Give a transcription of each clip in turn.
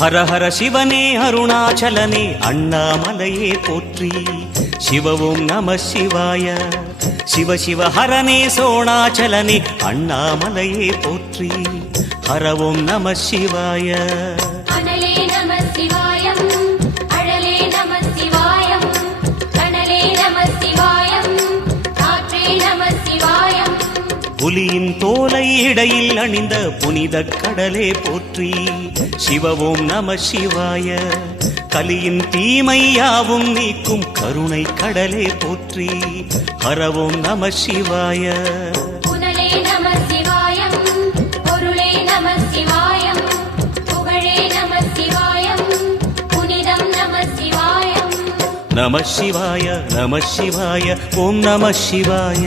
ஹர ஹர சிவனே அருணாச்சலனே அண்ணாமலையே போற்றி. சிவ ஓம் நம சிவாய. சிவ சிவ ஹரனே சோணாச்சலனே அண்ணாமலையே போற்றி. ஹர ஓம் நம சிவாய. அனலே நம சிவாயம், அழலே நம சிவாயம், கனலே நம சிவாயம், காற்றே நம சிவாயம். புலியின் தோலை இடையில் அணிந்த புனித கடலே போற்றி. சிவ ஓம் நம சிவாய. கலியின் தீமையாவும் நீக்கும் கருணை கடலே போற்றி. ஹர ஓம் நம சிவாய. புனலே நம சிவாயம், பொருளே நம சிவாயம், புகழே நம சிவாயம், புனிதம் நம சிவாயம். நம சிவாய நம சிவாய ஓம் நம சிவாய.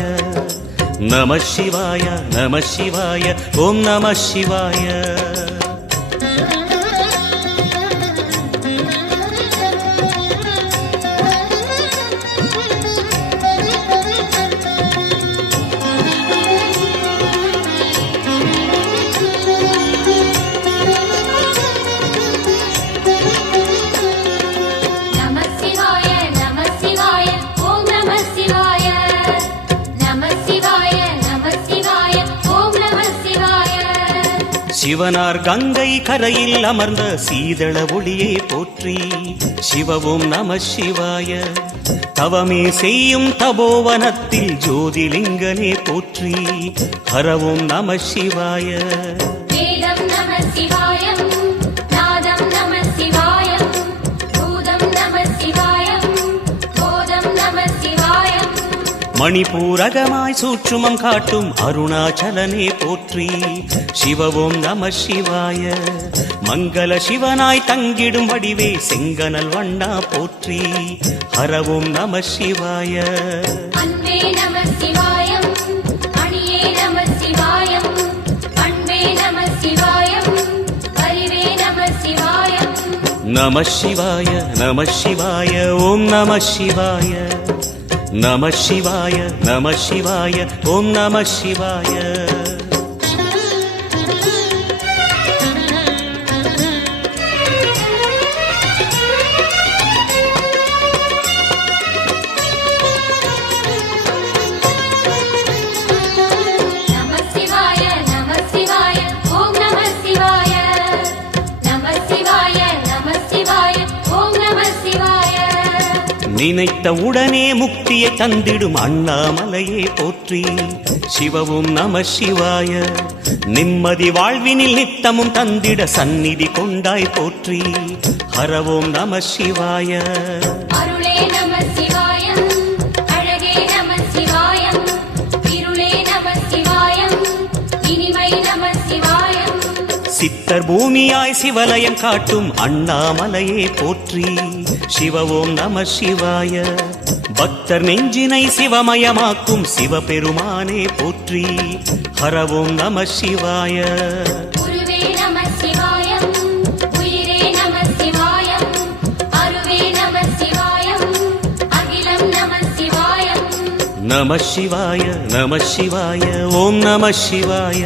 நம சிவாய நம சிவாய ஓம் நம சிவாய. சிவனார் கங்கை கரையில் அமர்ந்த சீதள ஒளியே போற்றி. சிவ ஓம் நம சிவாய. தவமே செய்யும் தபோவனத்தில் ஜோதிலிங்கனே போற்றி. ஹர ஓம் நம சிவாய. வேதம் நம சிவாயம், நாதம் நம சிவாயம், பூதம் நம சிவாயம், போதம் நம சிவாயம். மணிபூரகமாய் சூட்சுமம் காட்டும் அருணாச்சலனே போற்றி. சிவ ஓம் நம சிவாய. மங்கள சிவனாய் தங்கிடும் வடிவே செங்கனல் வண்ணா போற்றி. ஹர ஓம் நம சிவாய. அன்பே நம சிவாயம், அணியே நம சிவாயம், அன்பே நம சிவாயம், அறிவே நம சிவாயம். நம சிவாய நம சிவாய ஓம் நம சிவாய. நம சிவாய நம சிவாய ஓம் நம சிவாய. நினைத்த உடனே முக்தியை தந்திடும் அண்ணாமலையே போற்றி. சிவ ஓம் நம சிவாய. நிம்மதி வாழ்வினில் நித்தமும் தந்திட சந்நிதி கொண்டாய் போற்றி. ஹர ஓம் நம சிவாய. அருளே நம சிவாயம், அழகே நம சிவாயம், இருளே நம சிவாயம், இனிமை நம சிவாயம். சித்தர் பூமியாய் சிவலயம் காட்டும் அண்ணாமலையே போற்றி. சிவ ஓம் நம சிவாய. பக்தர் நெஞ்சினை சிவமயமாக்கும் சிவபெருமானே போற்றி. ஹர ஓம் நம சிவாய. குருவே நம சிவாயம், உயிரே நம சிவாயம், அருவே நம சிவாயம், அகிலம் நம சிவாயம். நம சிவாய நம சிவாய ஓம் நம சிவாய.